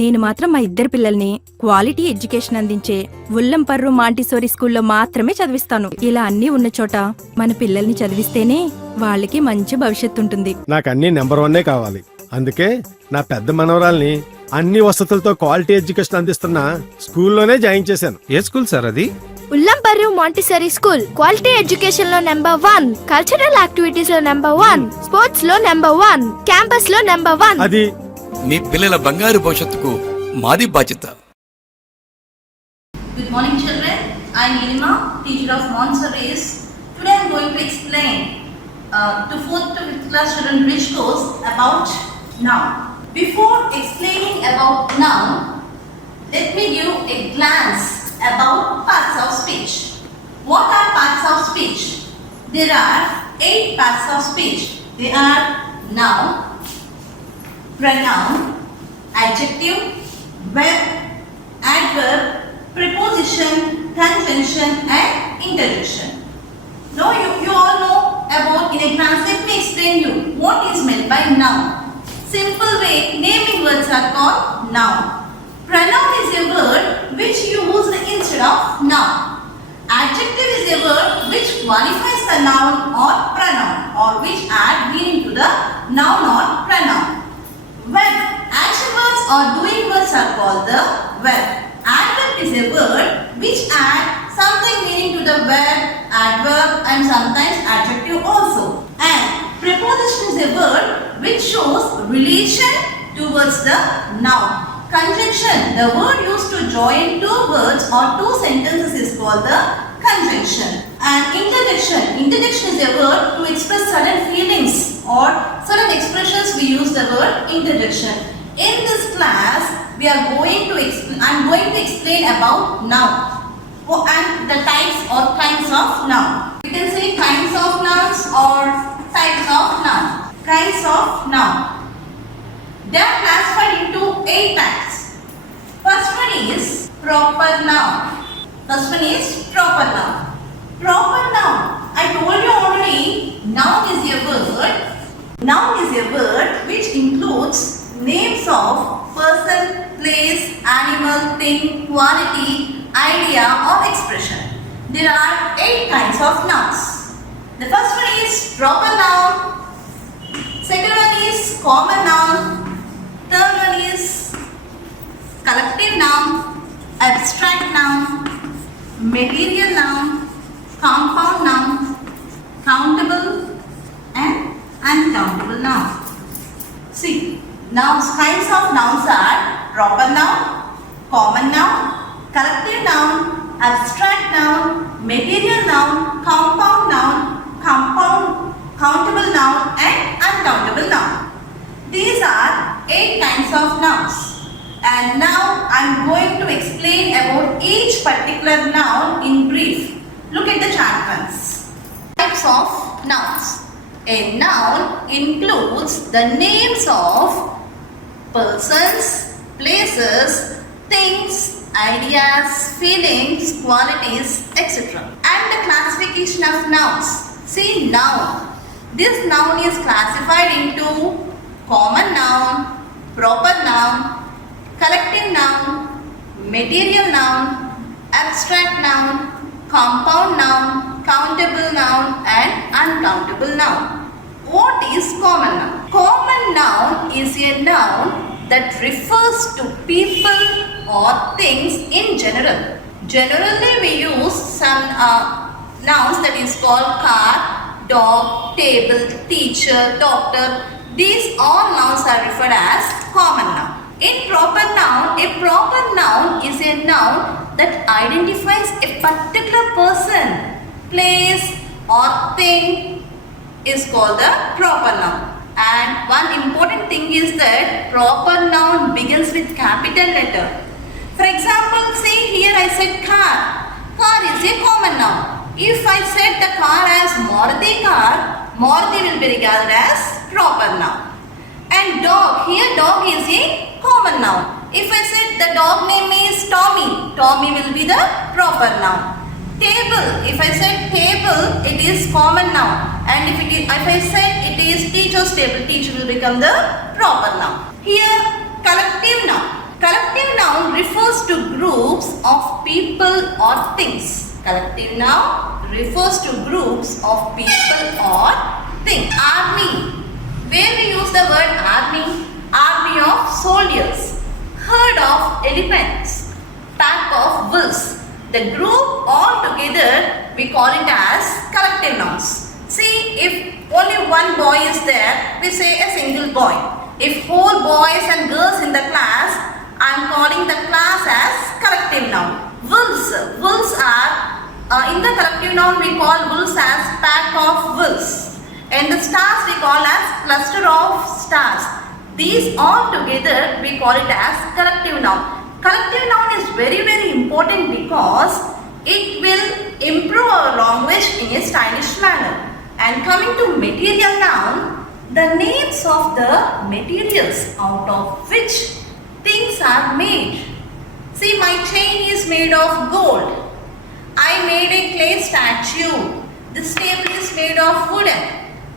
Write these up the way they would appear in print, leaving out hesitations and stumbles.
నేను మాత్రం మా ఇద్దరు పిల్లల్ని క్వాలిటీ ఎడ్యుకేషన్ అందించే ఉల్లంపర్రు మాంటిసోరీ స్కూల్లో మాత్రమే చదివిస్తాను. ఇలా అన్నీ ఉన్న చోట మన పిల్లల్ని చదివిస్తేనే వాళ్ళకి మంచి భవిష్యత్తు ఉంటుంది. నాకు అన్ని నెంబర్ 1 కావాలి. అందుకే నా పెద్ద మనవరాల్ని అన్ని వసతులతో క్వాలిటీ ఎడ్యుకేషన్ అందిస్తున్న స్కూల్లోనే జాయిన్ చేశాను. ఏ స్కూల్ సార్ అది? ఉల్లంపర్రు మాంటిసరీ స్కూల్. క్వాలిటీ ఎడ్యుకేషన్ లో నెంబర్ 1, కల్చరల్ యాక్టివిటీస్ లో నెంబర్ 1, స్పోర్ట్స్ లో నెంబర్ 1, క్యాంపస్ లో నెంబర్ 1. అది మీ పిల్లల బంగారు భవిష్యత్తుకు మాది బాధ్యత. Good morning children, I am Nilima, teacher of Montessori's. Today I am going to explain to 4th to 5th class children bridge course about noun. Before explaining about noun, let me give a glance about parts of speech. What are parts of speech? There are 8 parts of speech. They are noun, pronoun, adjective, verb, adverb, preposition, conjunction and interjection. Now you all know about, in a glance let me explain you what is meant by noun. Simple way, naming words are called noun. Pronoun is a word which used instead of noun. Adjective is a word which qualifies the noun or pronoun or which add meaning to the noun or pronoun. Verb, action words or doing words are called the verb. Adverb is a word which add something meaning to the verb, adverb and sometimes adjective also. And preposition is a word which shows relation towards the noun. Conjunction, the word used to join two words or two sentences is called the conjunction. And interjection, interjection is a word to express sudden feelings or sudden expressions. We use the word interjection. In this class, we are going to I am going to explain about noun and the types or kinds of noun. We can say kinds of nouns or types of noun. Kinds of noun. They are classified into 8 types. First one is proper noun. First one is proper noun. Proper noun. I told you already, noun is a word. Noun is a word which includes names of person, place, animal, thing, quality, idea or expression. There are 8 kinds of nouns. The first one is proper noun. Second one is common noun. Third one is collective noun, abstract noun, material noun, compound noun, countable and uncountable noun. See, nouns, kinds of nouns are proper noun, common noun, collective noun, abstract noun, material noun, compound noun, countable noun and uncountable noun. These are 8 kinds of nouns. And now I am going to explain about each particular noun in brief. Look at the chart once. Types of nouns. A noun includes the names of persons, places, things, ideas, feelings, qualities, etc. And the classification of nouns. See, noun. This noun is classified into common noun, proper noun, collective noun, material noun, abstract noun, compound noun, countable noun and uncountable noun. What is common noun? Common noun is a noun that refers to people or things in general. Generally we use some nouns that is called car, dog, table, teacher, doctor. These all nouns are referred as common noun. In proper noun, a proper noun is a noun that identifies a particular person, place or thing is called the proper noun. And one important thing is that proper noun begins with capital letter. For example, see here I said car. Car is a common noun. If I said the car as Maruti car, Maruti will be regarded as proper noun. And dog, here dog is a common noun. If I said the dog name is Tommy, Tommy will be the proper noun. Table, if I said table, it is common noun. And if I said it is teacher's table, teacher will become the proper noun. Here collective noun. groups of people or things. Collective noun refers to groups of people or things. Army. Where we use the word army? Army of soldiers. Herd of elephants. Pack of wolves. The group all together we call it as collective nouns. See, if only one boy is there, we say a single boy. If whole boys and girls in the class, I am calling the class as collective noun. Wolves. Wolves are, in the collective noun we call wolves as pack of wolves. And the stars we call as cluster of stars. These all together we call it as collective noun. Collective noun is very important because it will improve our language in a stylish manner. And coming to material noun, the names of the materials out of which things are made. See, my chain is made of gold. I made a clay statue. This table is made of wooden.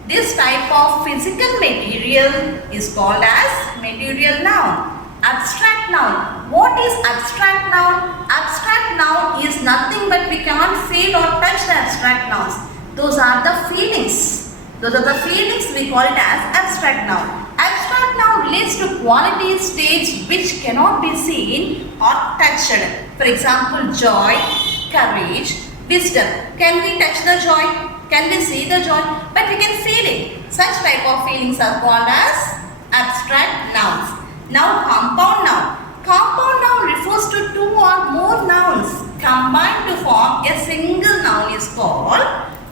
This type of physical material is called as material noun. Abstract noun. What is abstract noun? Abstract noun is nothing but we cannot feel or touch the abstract nouns. Those are the feelings. Those are the feelings we call it as abstract noun. Abstract noun relates to quality states which cannot be seen or touched. For example, joy, courage, wisdom. Can we touch the joy? Can we see the joy? But we can feel it. Such type of feelings are called as abstract nouns. Now compound noun. Compound noun refers to two or more nouns combined to form a single noun is called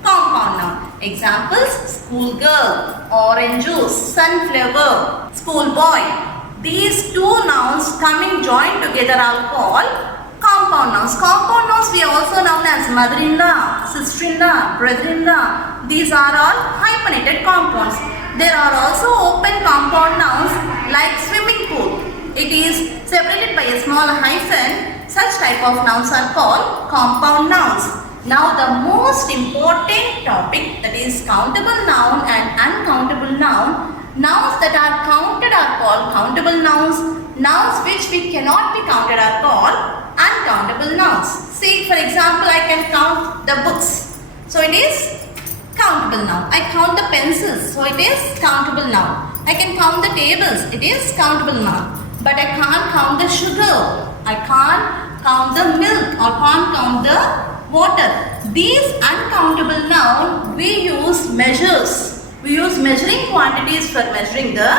compound noun. Examples: schoolgirl, orange juice, sunflower, schoolboy. These two nouns coming joined together are called compound nouns. Compound nouns we also known as mother-in-law, sister-in-law, brother-in-law. These are all hyphenated compounds. There are also open compound nouns like swimming pool. It is separated by a small hyphen. Such type of nouns are called compound nouns. Now the most important topic, that is countable noun and uncountable noun. Nouns that are counted are called countable nouns. Nouns which we cannot be counted are called uncountable nouns. See, for example, I can count the books. So it is countable noun. I count the pencils. So it is countable noun. I can count the tables. It is countable noun. But I can't count the sugar. I can't count the milk or can't count the water. These uncountable noun we use measures. We use measuring quantities for measuring the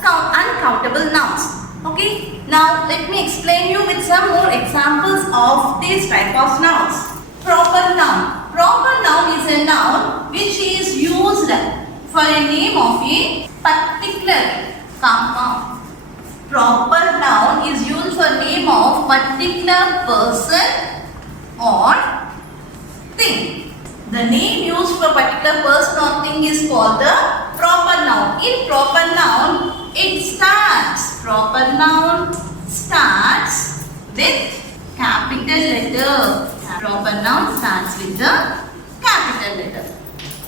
uncountable nouns. Okay. Now let me explain you with some more examples of these type of nouns. Proper noun. Proper noun is a noun which is used for a name of a particular compound. Proper noun is used for name of particular person or thing. The name used for particular person or thing is called the proper noun. In proper noun, it starts. Proper noun starts with capital letter. Proper noun starts with the capital letter.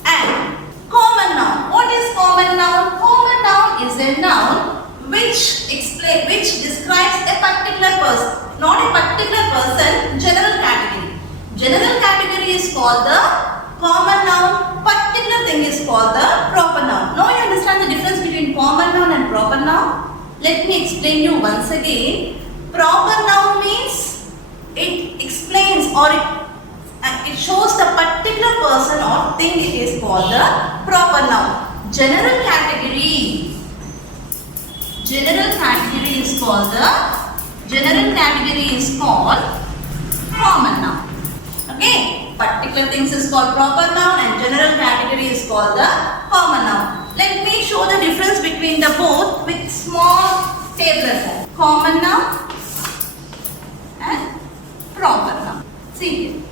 And common noun. What is common noun? Common noun is a noun which describes a particular person, not a particular person, general category. General category is called the common noun, particular thing is called the proper noun. Now you understand the difference between common noun and proper noun? Let me explain you once again. Proper noun means it explains or it shows the particular person or thing, it is called the proper noun. General category is called common noun. Okay, particular things is called proper noun and general category is called the common noun. Let me show the difference between the both with small tabular form. Common noun and proper noun. See here.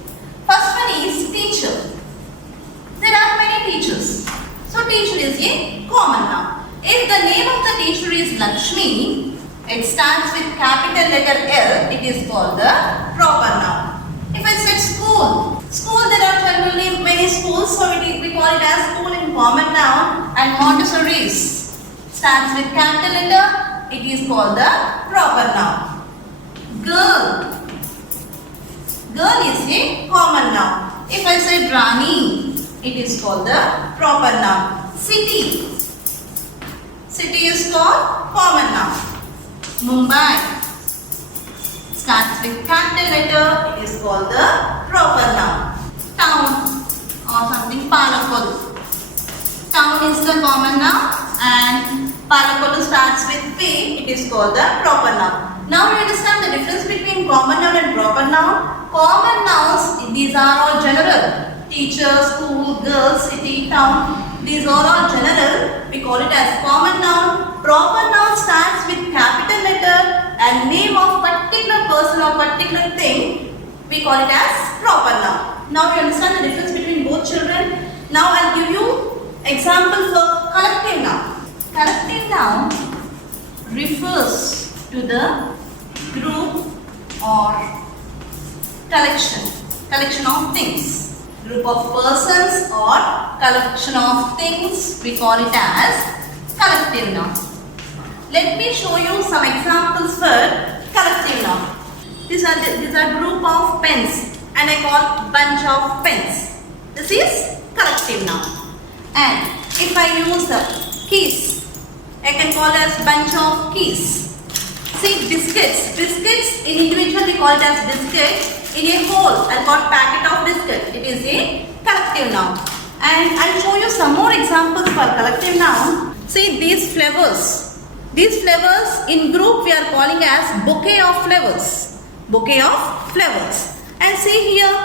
First one is teacher. There are many teachers. So teacher is a common noun. If the name of the teacher is Lakshmi, it starts with capital letter L, it is called the proper noun. If I said school, there are generally many schools, so we call it as school in common noun. And Montessori's starts with capital letter, it is called the proper noun. Girl If I say Rani, it is called the proper noun. City. City is called common noun. Mumbai. Starts with capital letter, it is called the proper noun. Town or something, Palakkadu. Town is the common noun and Palakkadu starts with P, it is called the proper noun. Now you understand the difference between common noun and proper noun. Common nouns, these are all general. Teacher, school, girl, city, town. These are all general. We call it as common noun. Proper noun starts with capital letter and name of particular person or particular thing. We call it as proper noun. Now you understand the difference between both children. Now I'll give you examples of collective noun. Collective noun refers to the group or collection of things. Group of persons or collection of things, we call it as collective noun. Let me show you some examples for collective noun. These are group of pens and I call bunch of pens. This is collective noun. And if I use the keys, I can call as bunch of keys. See, biscuits. Biscuits in individual we call it as biscuit. In a whole, I've got packet of biscuit. It is a collective noun. And I'll show you some more examples for collective noun. See these flowers. These flowers in group we are calling as bouquet of flowers. Bouquet of flowers. And see here,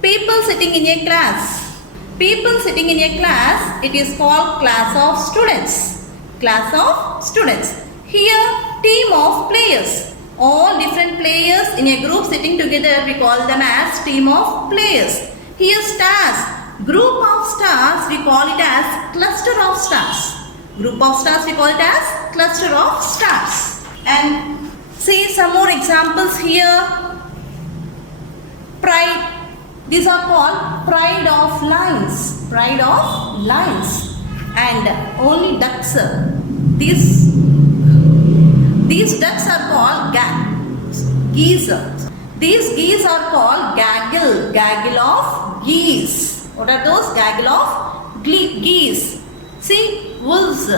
people sitting in a class. People sitting in a class, it is called class of students. Class of students. Here, team of players. All different players in a group sitting together, we call them as team of players. Here stars, group of stars, we call it as cluster of stars. Group of stars, we call it as cluster of stars. And see some more examples here. Pride, these are called pride of lines. Pride of lines. And only ducks, these ducks are called geese. These geese are called gaggle of geese. What are those? Gaggle of geese. See, wolves.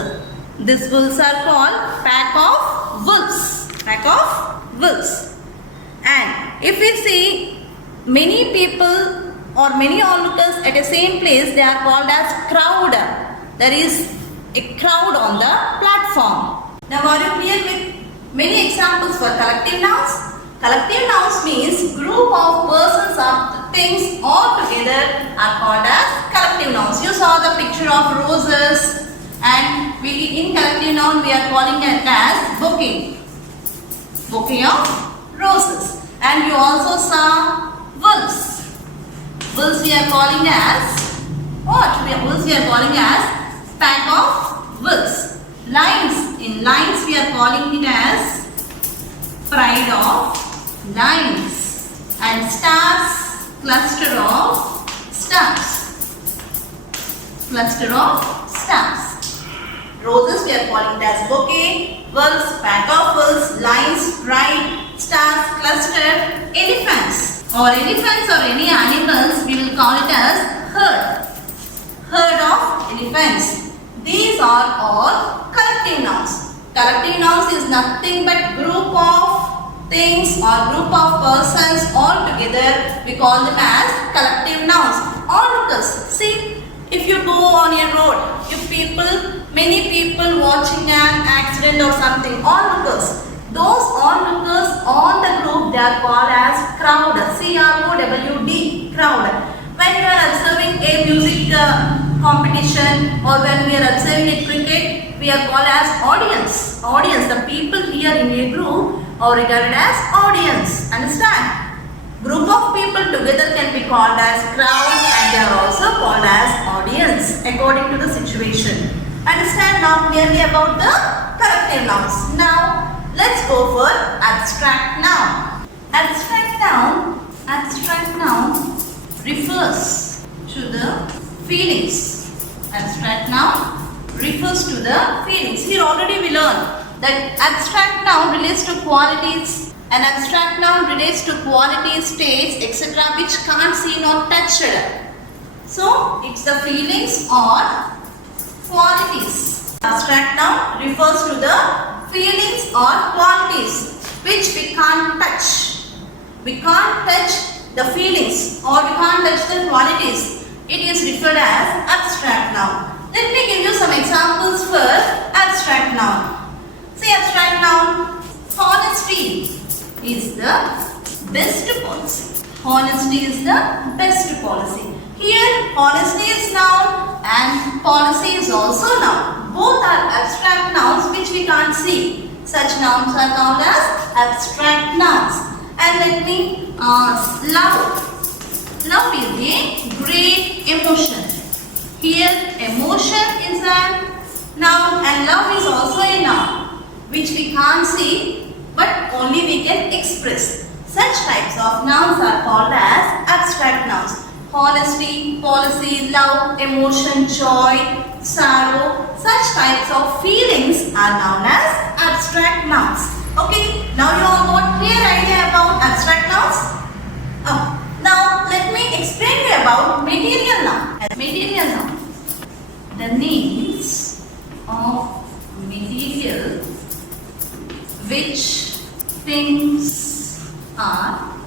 These wolves are called pack of wolves. Pack of wolves. And if we see many people or many onlookers at the same place, they are called as crowd. There is a crowd on the platform. Now are you clear with many examples for collective nouns? Collective nouns means group of persons or things all together are called as collective nouns. You saw the picture of roses and in collective noun we are calling it as bouquet. Bouquet of roses. And you also saw wolves. Wolves we are calling as what? Wolves we are calling as pack of wolves. Lines. In lines we are calling it as pride of lines. And stars, cluster of stars. Cluster of stars. Roses we are calling it as bouquet. Wolves, pack of wolves. Lines, pride, stars, cluster. Elephants or any animals we will call it as herd. Herd of elephants. These are all collective nouns. Collective nouns is nothing but group of things or group of persons all together. We call them as collective nouns. Onlookers. See, if you go on a road, many people watching an accident or something, onlookers. Those onlookers on the group they are called as crowd. CROWD, crowd. When you are observing a music competition or when we are observing a cricket, we are called as audience. Audience, the people here in a group are regarded as audience. Understand? Group of people together can be called as crowd and they are also called as audience according to the situation. Understand now clearly about the collective nouns. Now let's go for abstract noun. Abstract noun refers to the feelings. Abstract noun refers to the feelings. Here already we learned that abstract noun relates to qualities An abstract noun relates to qualities, states, etc. which can't see nor touch. So, it's the feelings or qualities. Abstract noun refers to the feelings or qualities which we can't touch. We can't touch the feelings or we can't touch the qualities. It is referred as abstract noun. Let me give you some examples for abstract noun. See, abstract noun, honesty is the best policy. Honesty is the best policy. Here, honesty is noun and policy is also noun. Both are abstract nouns which we can't see. Such nouns are called as abstract nouns. And let me love. Love is a great emotion. Here, emotion is a noun and love is also a noun which we can't see but only we can express. Such types of nouns are called as abstract nouns. Honesty, policy, love, emotion, joy, sorrow, such types of feelings are known as abstract nouns. Okay, now you all got clear idea about abstract nouns? Now let me explain you about material noun. Material noun, the names of material which things are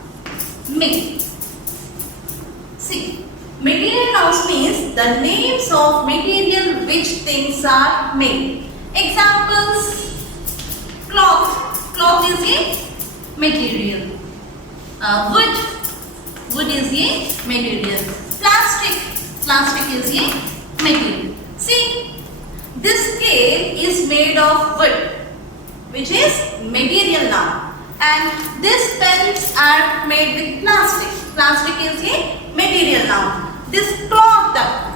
made. See, material nouns means the names of material which things are made. Examples, cloth, cloth is a material. Wood is a material. Plastic is a material. See, this scale is made of wood, which is material noun. And these pens are made with plastic. Plastic is a material noun. This cloth,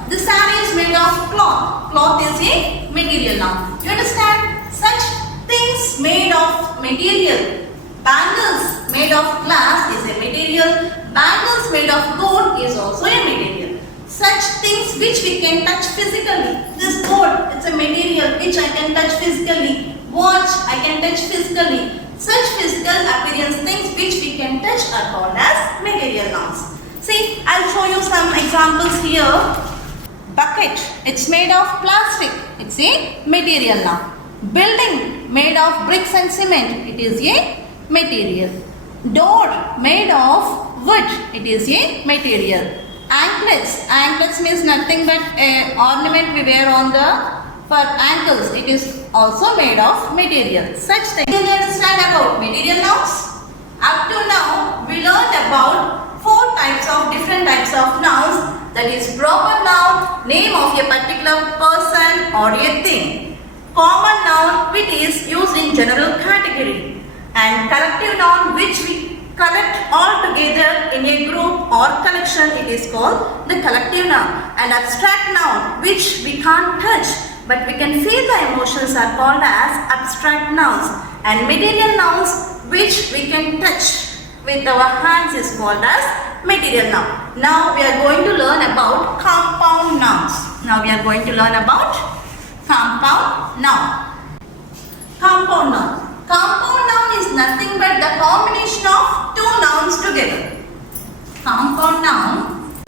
the saree is made of cloth. Cloth is a material noun. You understand? Such things made of material. Bangles made of glass is a material. Bangles made of gold is also a material. Such things which we can touch physically. This board, it's a material which I can touch physically. Watch, I can touch physically. Such physical appearance things which we can touch are called as material nouns. See, I'll show you some examples here. Bucket, it's made of plastic. It's a material noun. Building made of bricks and cement. It is a material. Door made of wood. It is a material. Anklets means nothing but a ornament we wear on the for ankles. It is also made of material. Such things. Did you understand about material nouns? Up to now, we learned about different types of nouns. That is proper noun, name of a particular person or a thing. Common noun, which is used in general category. And collective noun, which we collect all together in a group or collection. It is called the collective noun. And abstract noun, which we can't touch but we can feel the emotions, are called as abstract nouns. And material nouns which we can touch with our hands is called as material noun. Now we are going to learn about compound nouns. Compound noun is nothing but the combination of two nouns together. Compound noun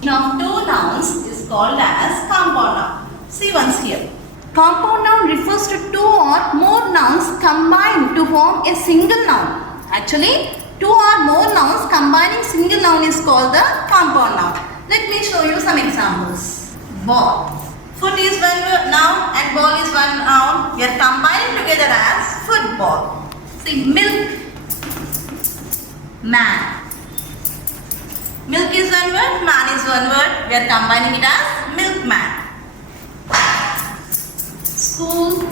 of two nouns is called as compound noun. See once here. Compound noun refers to two or more nouns combined to form a single noun. Actually, two or more nouns combining single noun is called the compound noun. Let me show you some examples. Ball. Foot is one noun and ball is one noun. We are combining together as football. See, milk. Man. Milk is one word, man is one word. We are combining it as milkman. School,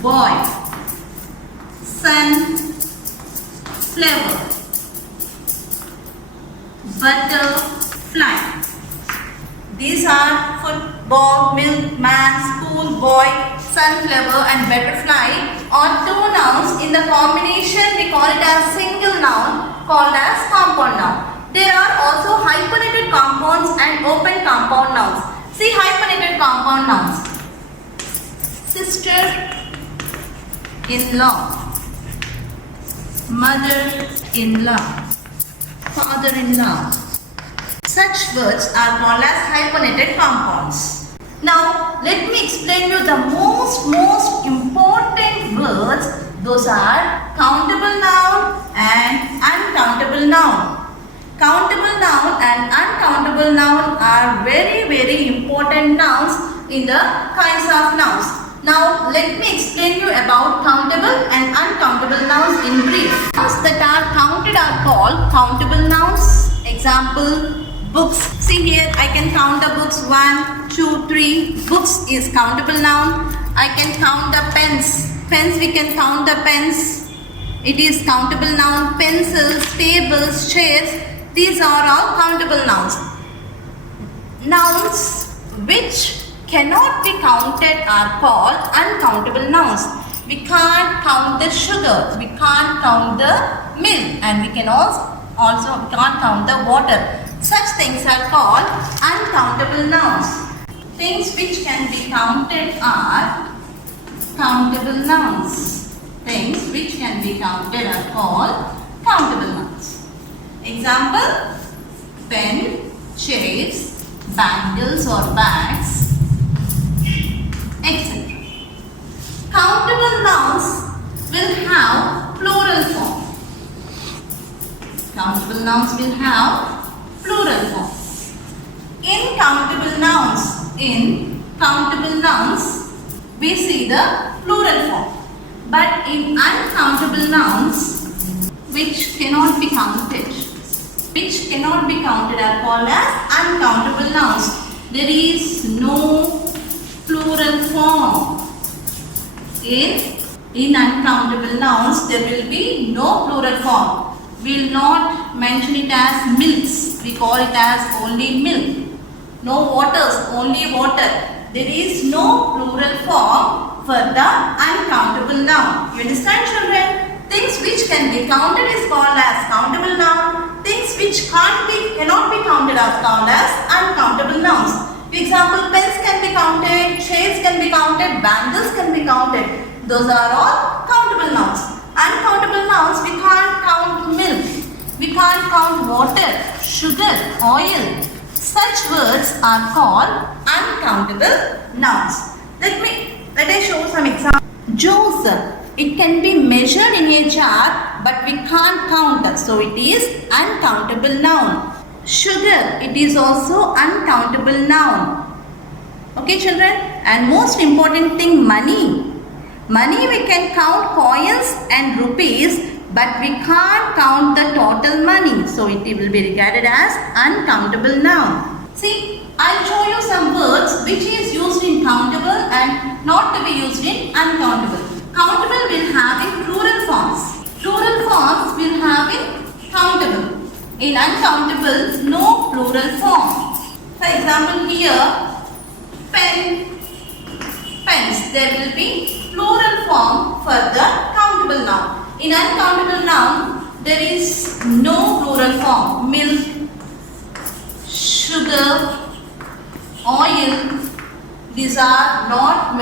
boy, sun, flower, butterfly. These are football, milkman, school, boy, sunflower and butterfly are two nouns. In the combination we call it as single noun called as compound noun. There are also hyphenated compounds and open compound nouns. See hyphenated compound nouns. Sister-in-law, mother-in-law, father-in-law. Such words are called as hyphenated compounds. Now, let me explain you the most important words. Those are countable noun and uncountable noun. Countable noun and uncountable noun are very important nouns in the kinds of nouns. Now, let me explain you about countable and uncountable nouns in brief. Nouns that are counted are called countable nouns. Example, books. See here, I can count the books 1, 2, 3. Books is countable noun. I can count the pens. Pens, we can count the pens. It is countable noun. Pencils, tables, chairs. These are all countable nouns. Nouns which cannot be counted are called uncountable nouns. We can't count the sugar. We can't count the milk. And we can also can't count the water. Such things are called uncountable nouns. Things which can be counted are countable nouns. Things which can be counted are called countable nouns. Example, pen, chairs, bangles or bags, etc. Countable nouns will have plural form. Countable nouns will have plural form. In countable nouns, we see the plural form. But in uncountable nouns, which cannot be counted are called as uncountable nouns. There is no plural form. In uncountable nouns, there will be no plural form. We will not mention it as milks. We call it as only milk. No waters, only water. There is no plural form for the uncountable noun. You understand, children? Things which can be counted is called as countable noun. Things which cannot be counted are called as uncountable nouns. For example, pens can be counted, chairs can be counted, bangles can be counted. Those are all countable nouns. Uncountable nouns, we can't count milk. We can't count water, sugar, oil. Such words are called uncountable nouns. Let us show some examples. Juice, it can be measured in a jar, but we can't count, so it is uncountable noun. Sugar, it is also uncountable noun. Okay, children? And most important thing, money. Money, we can count coins and rupees, but we can't count the total money, so it will be regarded as uncountable noun. See, I'll show you some words which is used in countable and not to be used in uncountable. Countable will have in plural forms. Plural forms will have in countable. In uncountable, no plural form. For example, here, pens, there will be plural form for the countable noun. In uncountable noun, there is no plural form. Milk, sugar, oil, these are not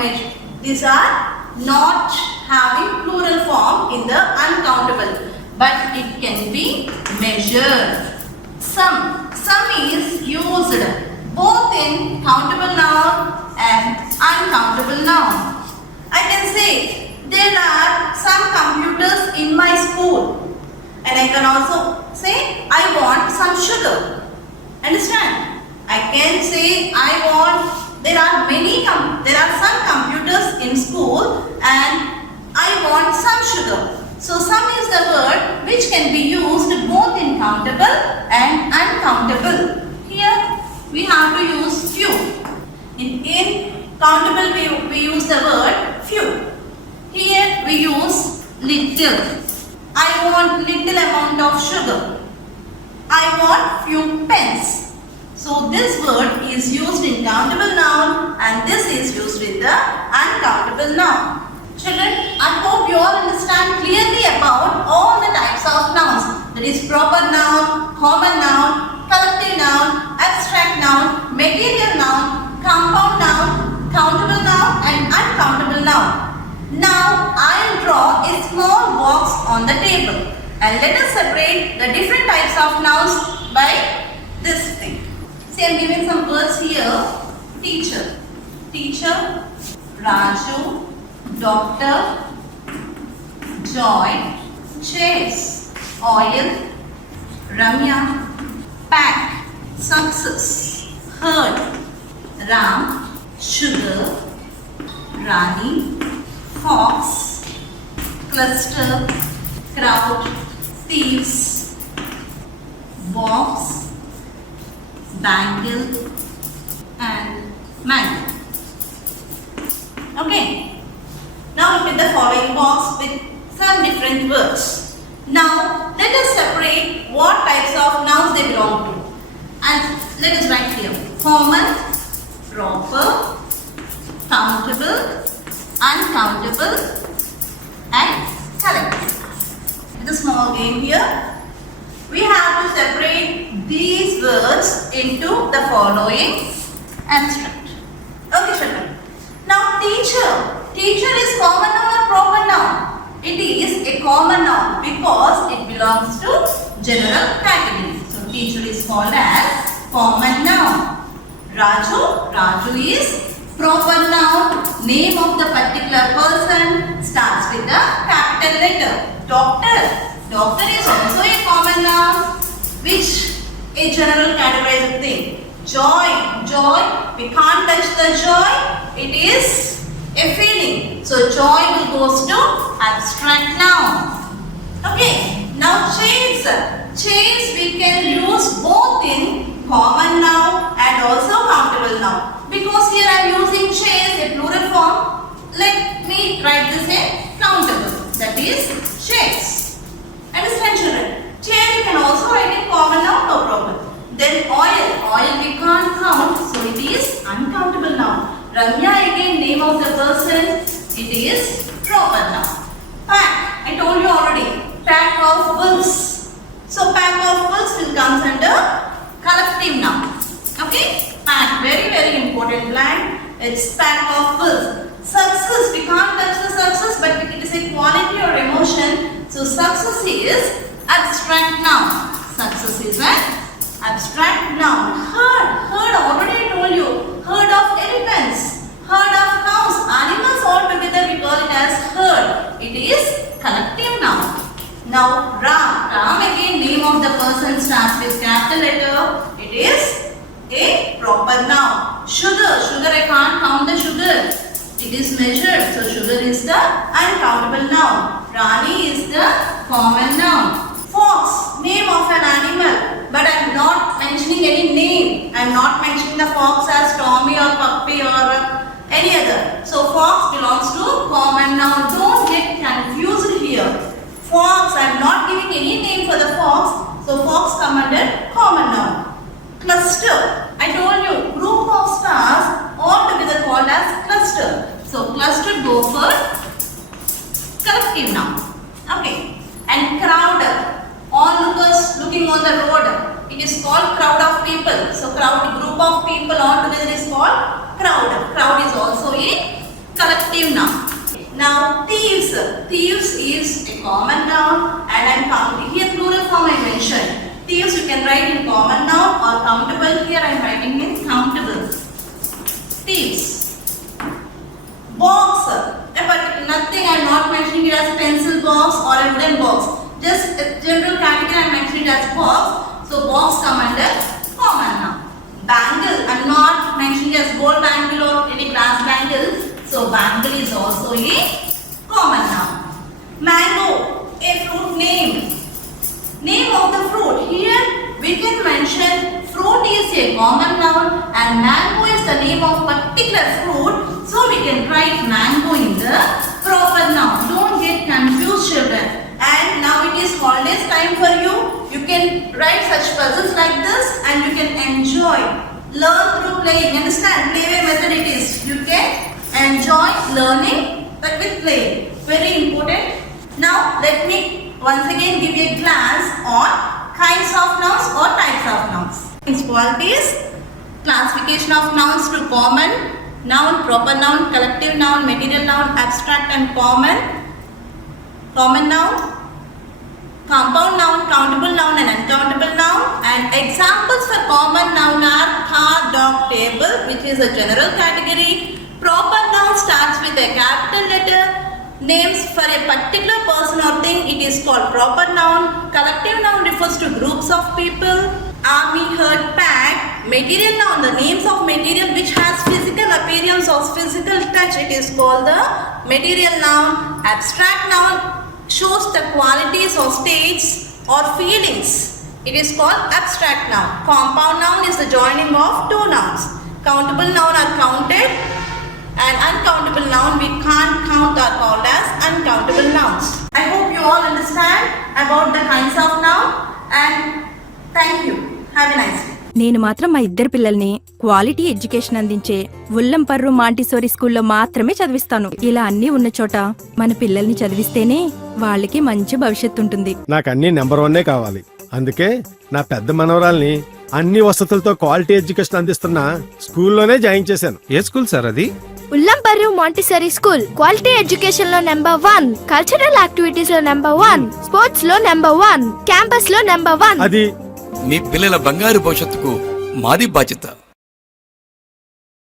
having plural form in the uncountable, but it can be measured. Some is used both in countable noun and uncountable noun. I can say there are some computers in my school, and I can also say I want some sugar. Understand? I can say there are some computers in school and I want some sugar. So some is the word which can be used both in countable and uncountable. Here we have to use few. In countable we use the word few. Here we use little. I want little amount of sugar. I want few pens. So this word is used in countable noun and this is used in the uncountable noun. Children, I hope you all understand clearly about all the types of nouns. That is proper noun, common noun, collective noun, abstract noun, material noun, compound noun, countable noun and uncountable noun. Now I will draw a small box on the table. And let us separate the different types of nouns by this thing. See, I am giving some words here. Teacher, teacher, Raju, doctor, joy, chairs, oil, Ramya, pack, success, herd, Ram, sugar, Rani, fox, cluster, crowd, thieves, box, bangle, and mango. Okay. Now look at the following box with some different words. Now let us separate what types of nouns they belong to. And let us write here. Common, proper, countable, uncountable, and collective. With a small game here. We have to separate these words into the following abstract. Okay, children. Now teacher. Teacher is common noun or proper noun? It is a common noun because it belongs to general category. So teacher is called as common noun. Raju. Raju is proper noun. Name of the particular person starts with the capital letter. Doctor. Doctor is also a common noun, which a general categorized thing. Joy. Joy. We can't touch the joy. It is a feeling. So joy will goes to abstract noun. Okay. Now chains. Chains we can use both in common noun and also countable noun. Because here I am using chains in plural form. Let me write this in countable. That is chains. Understand, children? Chain you can also write in common noun, no problem. Then oil. Oil we can't count, so it is uncountable noun. Ramya again, name of the person, it is proper noun. Pack, I told you already, pack of wolves. So pack of wolves will come under collective noun. Okay? Pack, very important blank. It's pack of wolves. Success, we can't touch the success, but it is a quality or emotion. So success is abstract noun. Success is an abstract noun. Herd, herd already I told you. Herd of elephants, herd of cows, animals all together we call it as herd. It is collective noun. Now Ram, Ram again name of the person starts with capital letter. It is a proper noun. Sugar, sugar I can't count the sugar. It is measured, so sugar is the uncountable noun. Rani is the common noun. Fox, name of an animal, but I am not mentioning any name. I am not mentioning the fox as Tommy or Puppy or any other. So fox belongs to common noun. Don't get confused here. Fox, I am not giving any name for the fox. So fox come under common noun. Cluster, I told you group of stars all together called as cluster. So cluster go for collective noun. Okay. And crowd, onlookers looking on the road. It is called crowd of people. So crowd, group of people all together is called crowd. Crowd is also a collective noun. Now thieves. Thieves is a common noun and I am counting here plural form I mentioned. Thieves you can write in common noun or countable. Here I am writing in countable. Thieves. Box. Nothing I am not mentioning it as pencil box or a wooden box. Just a general category I am mentioning it as box. So box come under common noun. Bangle I am not mentioning it as gold bangle or any glass bangle. So bangle is also a common noun. Mango, a fruit name. Name of the fruit. Here we can mention fruit is a common noun and mango is the name of particular fruit. So we can write mango in the proper noun. Don't get confused, children. And now it is holidays time for you. You can write such puzzles like this and you can enjoy. Learn through playing. Understand? Playway method it is. You can enjoy learning but with play. Very important. Now let me once again give you a glance on kinds of nouns or types of nouns. Qualities, classification of nouns to common noun, proper noun, collective noun, material noun, abstract and common noun, compound noun, countable noun and uncountable noun. And examples for common noun are car, dog, table, which is a general category. Proper noun starts with a capital letter. Names for a particular person or thing, it is called proper noun. Collective noun refers to groups of people. Army, herd, pack. Material noun, the names of material which has physical appearance or physical touch, it is called the material noun. Abstract noun shows the qualities or states or feelings. It is called abstract noun. Compound noun is the joining of two nouns. Countable noun are counted, and uncountable noun we can't count are called as uncountable nouns. I hope you all understand about the kinds of noun, and thank you. Have a nice day. నేను మాత్రం మా ఇద్దరు పిల్లల్ని quality education అందించే ఉల్లంపర్రు Montessori స్కూల్లో మాత్రమే చదివిస్తాను. ఇలా అన్నీ ఉన్న చోట మన పిల్లల్ని చదివిస్తేనే వాళ్ళకి మంచి భవిష్యత్తు ఉంటుంది. నాకు అన్ని నెంబర్ 1 కావాలి. అందుకే నా పెద్ద మనవరాల్ని అన్ని వసతులతో క్వాలిటీ ఎడ్యుకేషన్ అందిస్తున్న స్కూల్లోనే జాయిన్ చేశాను. ఏ స్కూల్ సార్ అది? ఉల్లంపర్రు మాంటిసరీ స్కూల్. క్వాలిటీ ఎడ్యుకేషన్ లో నెంబర్ 1, కల్చరల్ యాక్టివిటీస్ లో నెంబర్ 1, స్పోర్ట్స్ లో నెంబర్ 1, క్యాంపస్ లో నెంబర్ 1. అది మీ పిల్లల బంగారు భవిష్యత్తుకు మాది బాధ్యత.